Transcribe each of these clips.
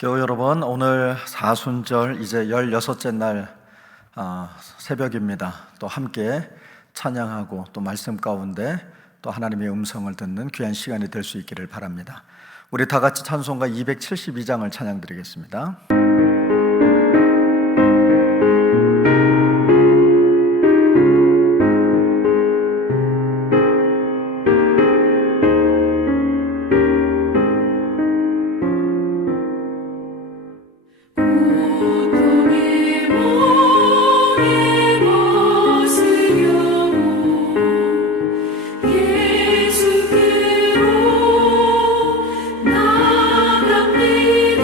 교우 여러분, 오늘 사순절 이제 16째 날 새벽입니다. 또 함께 찬양하고 또 말씀 가운데 또 하나님의 음성을 듣는 귀한 시간이 될 수 있기를 바랍니다. 우리 다 같이 찬송가 272장을 찬양 드리겠습니다. 예수께로 나갑니다.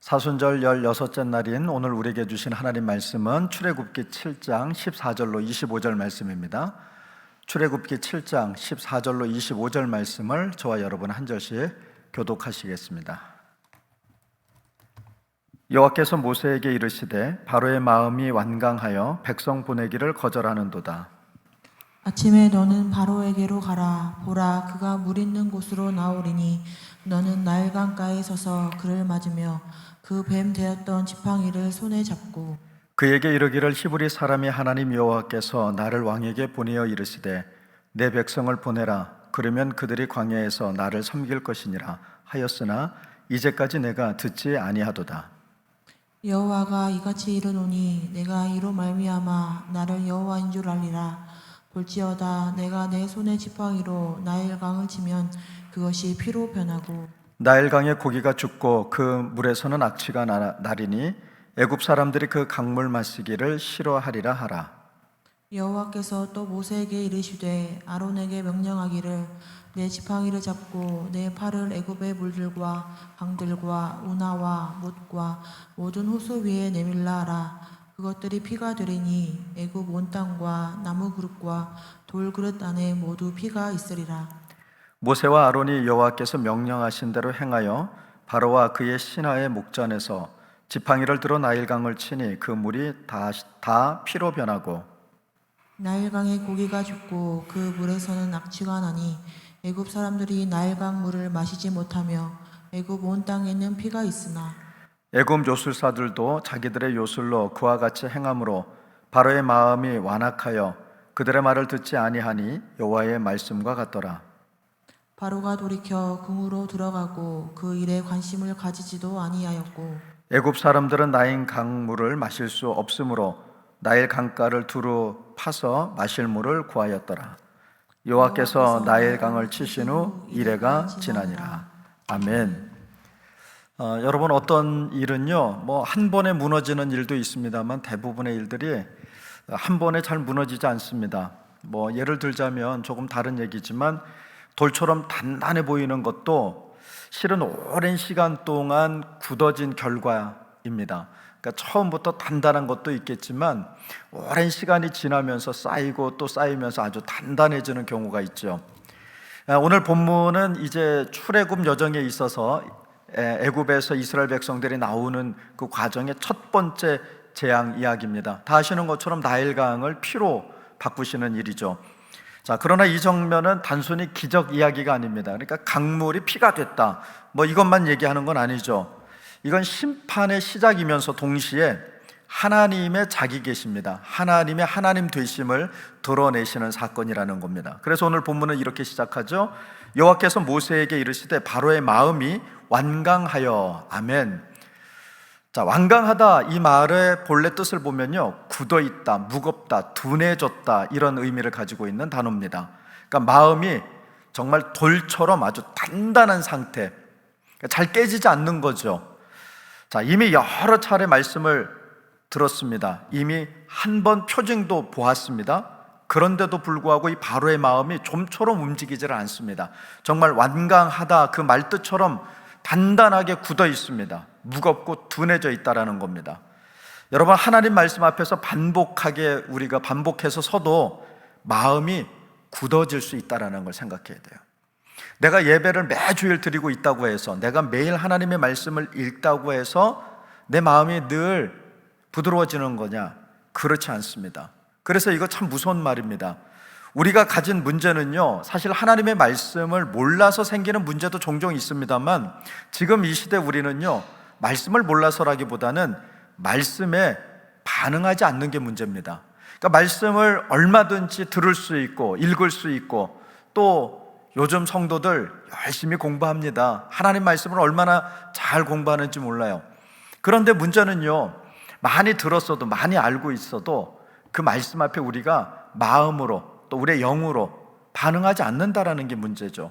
사순절 16째 날인 오늘 우리에게 주신 하나님 말씀은 출애굽기 7장 14절로 25절 말씀입니다. 출애굽기 7장 14절로 25절 말씀을 저와 여러분 한 절씩 교독하시겠습니다. 여호와께서 모세에게 이르시되 바로의 마음이 완강하여 백성 보내기를 거절하는도다. 아침에 너는 바로에게로 가라. 보라, 그가 물 있는 곳으로 나오리니 너는 나일 강가에 서서 그를 맞으며 그 뱀 되었던 지팡이를 손에 잡고 그에게 이르기를 히브리 사람이 하나님 여호와께서 나를 왕에게 보내어 이르시되 내 백성을 보내라. 그러면 그들이 광야에서 나를 섬길 것이니라 하였으나 이제까지 내가 듣지 아니하도다. 여호와가 이같이 이르노니 내가 이로 말미암아 나를 여호와인 줄 알리라. 볼지어다 내가 내 손의 지팡이로 나일 강을 치면 그것이 피로 변하고 나일강의 고기가 죽고 그 물에서는 악취가 나리니 애굽 사람들이 그 강물 마시기를 싫어하리라 하라. 여호와께서 또 모세에게 이르시되 아론에게 명령하기를 내 지팡이를 잡고 내 팔을 애굽의 물들과 강들과 운하와 못과 모든 호수 위에 내밀라 하라. 그것들이 피가 되리니 애굽 온 땅과 나무 그릇과 돌 그릇 안에 모두 피가 있으리라. 모세와 아론이 여호와께서 명령하신 대로 행하여 바로와 그의 신하의 목전에서 지팡이를 들어 나일강을 치니 그 물이 다 피로 변하고 나일강의 고기가 죽고 그 물에서는 악취가 나니 애굽 사람들이 나일강 물을 마시지 못하며 애굽 온 땅에는 피가 있으나 애굽 요술사들도 자기들의 요술로 그와 같이 행함으로 바로의 마음이 완악하여 그들의 말을 듣지 아니하니 여호와의 말씀과 같더라. 바로가 돌이켜 궁으로 들어가고 그 일에 관심을 가지지도 아니하였고 애굽 사람들은 나일 강물을 마실 수 없으므로 나일 강가를 두루 파서 마실 물을 구하였더라. 여호와께서 나일 강을 치신 후 이레가 지나니라. 아멘. 여러분, 어떤 일은요, 한 번에 무너지는 일도 있습니다만 대부분의 일들이 한 번에 잘 무너지지 않습니다. 예를 들자면 조금 다른 얘기지만 돌처럼 단단해 보이는 것도 실은 오랜 시간 동안 굳어진 결과입니다. 그러니까 처음부터 단단한 것도 있겠지만 오랜 시간이 지나면서 쌓이고 또 쌓이면서 아주 단단해지는 경우가 있죠. 오늘 본문은 이제 출애굽 여정에 있어서 애굽에서 이스라엘 백성들이 나오는 그 과정의 첫 번째 재앙 이야기입니다. 다 아시는 것처럼 나일강을 피로 바꾸시는 일이죠. 자, 그러나 이 장면은 단순히 기적 이야기가 아닙니다. 그러니까 강물이 피가 됐다, 이것만 얘기하는 건 아니죠. 이건 심판의 시작이면서 동시에 하나님의 자기 계십니다. 하나님의 하나님 되심을 드러내시는 사건이라는 겁니다. 그래서 오늘 본문은 이렇게 시작하죠. 여호와께서 모세에게 이르시되 바로의 마음이 완강하여. 아멘. 자, 완강하다, 이 말의 본래 뜻을 보면요, 굳어있다, 무겁다, 둔해졌다, 이런 의미를 가지고 있는 단어입니다. 그러니까 마음이 정말 돌처럼 아주 단단한 상태, 잘 깨지지 않는 거죠. 자, 이미 여러 차례 말씀을 들었습니다. 이미 한 번 표징도 보았습니다. 그런데도 불구하고 이 바로의 마음이 좀처럼 움직이질 않습니다. 정말 완강하다, 그 말뜻처럼 단단하게 굳어 있습니다. 무겁고 둔해져 있다라는 겁니다. 여러분, 하나님 말씀 앞에서 반복하게 우리가 반복해서 서도 마음이 굳어질 수 있다라는 걸 생각해야 돼요. 내가 예배를 매주일 드리고 있다고 해서, 내가 매일 하나님의 말씀을 읽다고 해서 내 마음이 늘 부드러워지는 거냐? 그렇지 않습니다. 그래서 이거 참 무서운 말입니다. 우리가 가진 문제는요, 사실 하나님의 말씀을 몰라서 생기는 문제도 종종 있습니다만, 지금 이 시대 우리는요, 말씀을 몰라서라기보다는 말씀에 반응하지 않는 게 문제입니다. 그러니까 말씀을 얼마든지 들을 수 있고 읽을 수 있고, 또 요즘 성도들 열심히 공부합니다. 하나님 말씀을 얼마나 잘 공부하는지 몰라요. 그런데 문제는요, 많이 들었어도, 많이 알고 있어도 그 말씀 앞에 우리가 마음으로, 또 우리의 영으로 반응하지 않는다라는 게 문제죠.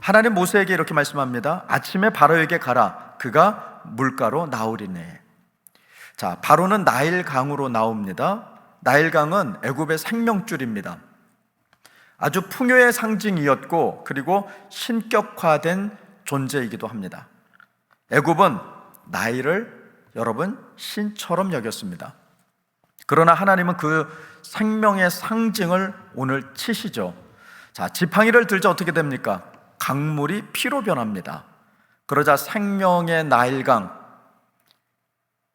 하나님 모세에게 이렇게 말씀합니다. 아침에 바로에게 가라. 그가 물가로 나오리네. 자, 바로는 나일강으로 나옵니다. 나일강은 애굽의 생명줄입니다. 아주 풍요의 상징이었고, 그리고 신격화된 존재이기도 합니다. 애굽은 나일을 여러분 신처럼 여겼습니다. 그러나 하나님은 그 생명의 상징을 오늘 치시죠. 자, 지팡이를 들자 어떻게 됩니까? 강물이 피로 변합니다. 그러자 생명의 나일강,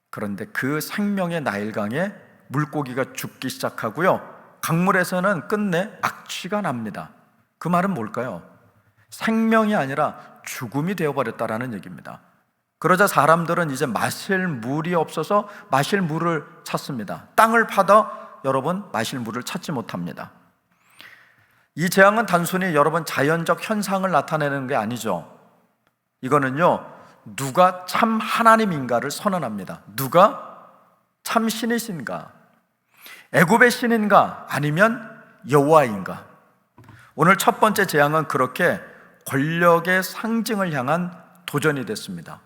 그런데 그 생명의 나일강에 물고기가 죽기 시작하고요, 강물에서는 끝내 악취가 납니다. 그 말은 뭘까요? 생명이 아니라 죽음이 되어버렸다라는 얘기입니다. 그러자 사람들은 이제 마실 물이 없어서 마실 물을 찾습니다. 땅을 파다 여러분 마실 물을 찾지 못합니다. 이 재앙은 단순히 여러분 자연적 현상을 나타내는 게 아니죠. 이거는요, 누가 참 하나님인가를 선언합니다. 누가 참 신이신가? 애굽의 신인가? 아니면 여호와인가? 오늘 첫 번째 재앙은 그렇게 권력의 상징을 향한 도전이 됐습니다.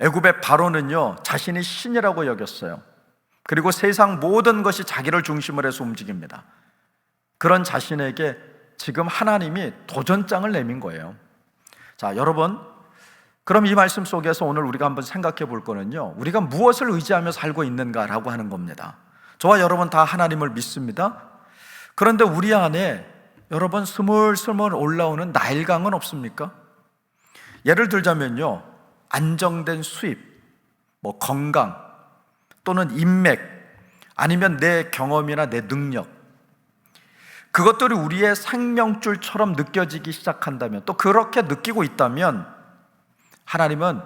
애굽의 바로는요, 자신이 신이라고 여겼어요. 그리고 세상 모든 것이 자기를 중심으로 해서 움직입니다. 그런 자신에게 지금 하나님이 도전장을 내민 거예요. 자, 여러분, 그럼 이 말씀 속에서 오늘 우리가 한번 생각해 볼 거는요, 우리가 무엇을 의지하며 살고 있는가라고 하는 겁니다. 저와 여러분 다 하나님을 믿습니다. 그런데 우리 안에 여러분 스물스물 올라오는 나일강은 없습니까? 예를 들자면요, 안정된 수입, 건강, 또는 인맥, 아니면 내 경험이나 내 능력, 그것들이 우리의 생명줄처럼 느껴지기 시작한다면, 또 그렇게 느끼고 있다면 하나님은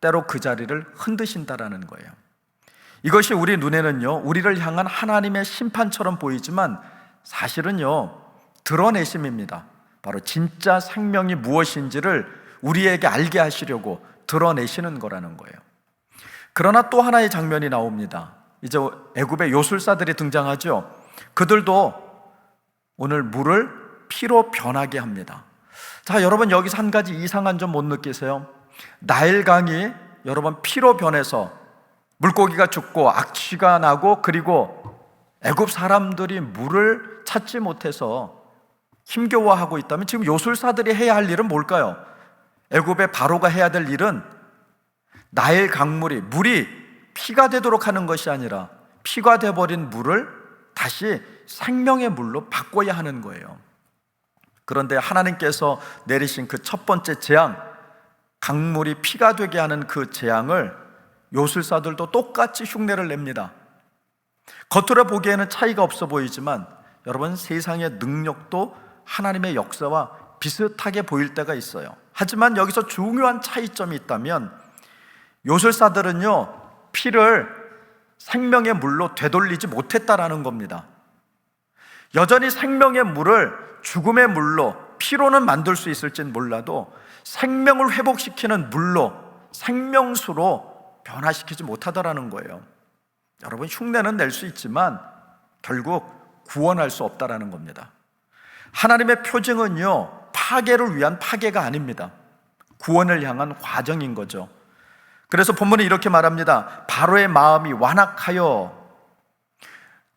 때로 그 자리를 흔드신다라는 거예요. 이것이 우리 눈에는요, 우리를 향한 하나님의 심판처럼 보이지만 사실은요, 드러내심입니다. 바로 진짜 생명이 무엇인지를 우리에게 알게 하시려고 드러내시는 거라는 거예요. 그러나 또 하나의 장면이 나옵니다. 이제 애굽의 요술사들이 등장하죠. 그들도 오늘 물을 피로 변하게 합니다. 자, 여러분 여기서 한 가지 이상한 점 못 느끼세요? 나일강이 여러분 피로 변해서 물고기가 죽고 악취가 나고, 그리고 애굽 사람들이 물을 찾지 못해서 힘겨워하고 있다면 지금 요술사들이 해야 할 일은 뭘까요? 애굽의 바로가 해야 될 일은 나일 강물이, 물이 피가 되도록 하는 것이 아니라 피가 되어버린 물을 다시 생명의 물로 바꿔야 하는 거예요. 그런데 하나님께서 내리신 그 첫 번째 재앙, 강물이 피가 되게 하는 그 재앙을 요술사들도 똑같이 흉내를 냅니다. 겉으로 보기에는 차이가 없어 보이지만 여러분, 세상의 능력도 하나님의 역사와 비슷하게 보일 때가 있어요. 하지만 여기서 중요한 차이점이 있다면, 요술사들은요, 피를 생명의 물로 되돌리지 못했다라는 겁니다. 여전히 생명의 물을 죽음의 물로, 피로는 만들 수 있을진 몰라도 생명을 회복시키는 물로, 생명수로 변화시키지 못하더라는 거예요. 여러분, 흉내는 낼 수 있지만 결국 구원할 수 없다라는 겁니다. 하나님의 표징은요, 파괴를 위한 파괴가 아닙니다. 구원을 향한 과정인 거죠. 그래서 본문이 이렇게 말합니다. 바로의 마음이 완악하여,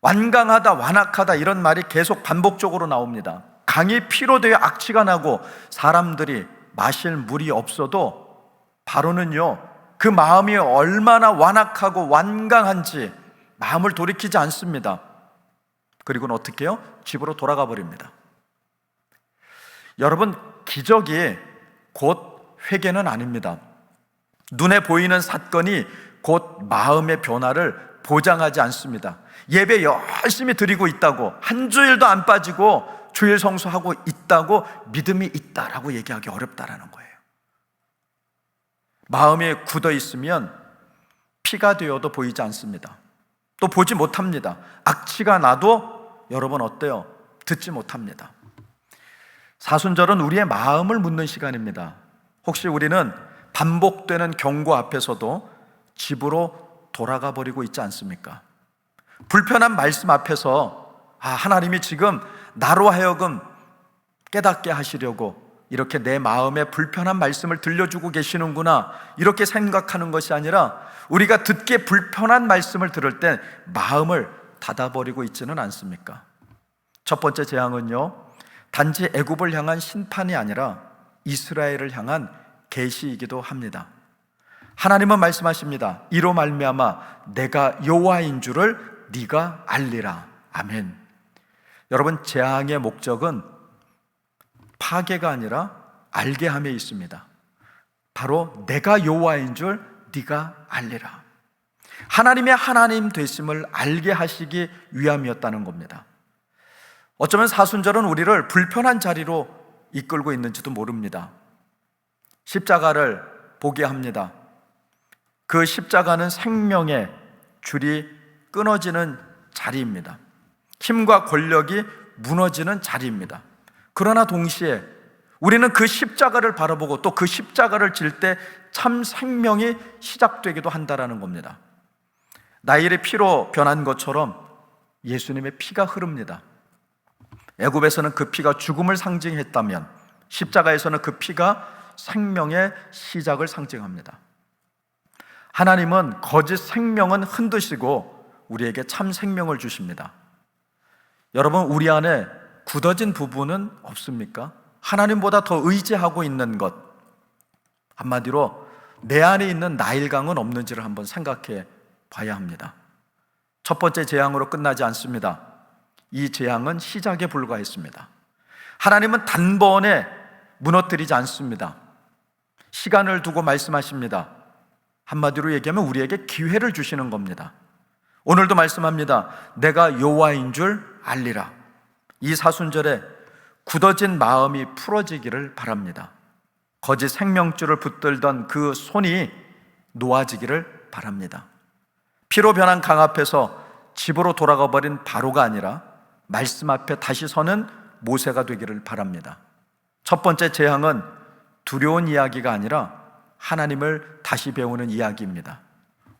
완강하다, 완악하다, 이런 말이 계속 반복적으로 나옵니다. 강이 피로 되어 악취가 나고 사람들이 마실 물이 없어도 바로는요, 그 마음이 얼마나 완악하고 완강한지 마음을 돌이키지 않습니다. 그리고는 어떻게 해요? 집으로 돌아가 버립니다. 여러분, 기적이 곧 회개는 아닙니다. 눈에 보이는 사건이 곧 마음의 변화를 보장하지 않습니다. 예배 열심히 드리고 있다고, 한 주일도 안 빠지고 주일 성수하고 있다고 믿음이 있다라고 얘기하기 어렵다라는 거예요. 마음에 굳어 있으면 피가 되어도 보이지 않습니다. 또 보지 못합니다. 악취가 나도 여러분 어때요? 듣지 못합니다. 사순절은 우리의 마음을 묻는 시간입니다. 혹시 우리는 반복되는 경고 앞에서도 집으로 돌아가 버리고 있지 않습니까? 불편한 말씀 앞에서 하나님이 지금 나로 하여금 깨닫게 하시려고 이렇게 내 마음에 불편한 말씀을 들려주고 계시는구나, 이렇게 생각하는 것이 아니라 우리가 듣기에 불편한 말씀을 들을 때 마음을 닫아버리고 있지는 않습니까? 첫 번째 재앙은요, 단지 애굽을 향한 심판이 아니라 이스라엘을 향한 계시이기도 합니다. 하나님은 말씀하십니다. 이로 말미암아 내가 여호와인 줄을 네가 알리라. 아멘. 여러분, 재앙의 목적은 파괴가 아니라 알게 함에 있습니다. 바로 내가 여호와인 줄 네가 알리라. 하나님의 하나님 되심을 알게 하시기 위함이었다는 겁니다. 어쩌면 사순절은 우리를 불편한 자리로 이끌고 있는지도 모릅니다. 십자가를 보게 합니다. 그 십자가는 생명의 줄이 끊어지는 자리입니다. 힘과 권력이 무너지는 자리입니다. 그러나 동시에 우리는 그 십자가를 바라보고 또 그 십자가를 질 때 참 생명이 시작되기도 한다는 겁니다. 나일의 피로 변한 것처럼 예수님의 피가 흐릅니다. 애굽에서는 그 피가 죽음을 상징했다면 십자가에서는 그 피가 생명의 시작을 상징합니다. 하나님은 거짓 생명은 흔드시고 우리에게 참 생명을 주십니다. 여러분, 우리 안에 굳어진 부분은 없습니까? 하나님보다 더 의지하고 있는 것, 한마디로 내 안에 있는 나일강은 없는지를 한번 생각해 봐야 합니다. 첫 번째 재앙으로 끝나지 않습니다. 이 재앙은 시작에 불과했습니다. 하나님은 단번에 무너뜨리지 않습니다. 시간을 두고 말씀하십니다. 한마디로 얘기하면 우리에게 기회를 주시는 겁니다. 오늘도 말씀합니다. 내가 여호와인 줄 알리라. 이 사순절에 굳어진 마음이 풀어지기를 바랍니다. 거짓 생명줄을 붙들던 그 손이 놓아지기를 바랍니다. 피로 변한 강 앞에서 집으로 돌아가 버린 바로가 아니라 말씀 앞에 다시 서는 모세가 되기를 바랍니다. 첫 번째 재앙은 두려운 이야기가 아니라 하나님을 다시 배우는 이야기입니다.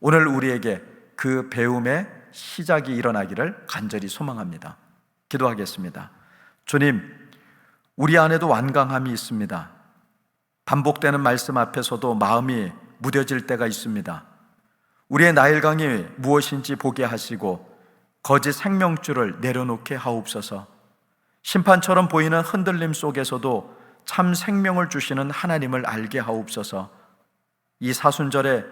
오늘 우리에게 그 배움의 시작이 일어나기를 간절히 소망합니다. 기도하겠습니다. 주님, 우리 안에도 완강함이 있습니다. 반복되는 말씀 앞에서도 마음이 무뎌질 때가 있습니다. 우리의 나일강이 무엇인지 보게 하시고 거짓 생명줄을 내려놓게 하옵소서. 심판처럼 보이는 흔들림 속에서도 참 생명을 주시는 하나님을 알게 하옵소서. 이 사순절에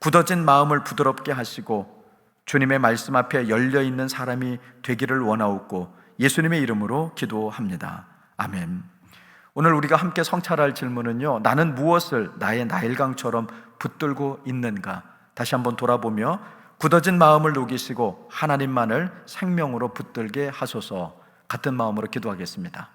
굳어진 마음을 부드럽게 하시고 주님의 말씀 앞에 열려있는 사람이 되기를 원하옵고 예수님의 이름으로 기도합니다. 아멘. 오늘 우리가 함께 성찰할 질문은요, 나는 무엇을 나의 나일강처럼 붙들고 있는가? 다시 한번 돌아보며 굳어진 마음을 녹이시고 하나님만을 생명으로 붙들게 하소서. 같은 마음으로 기도하겠습니다.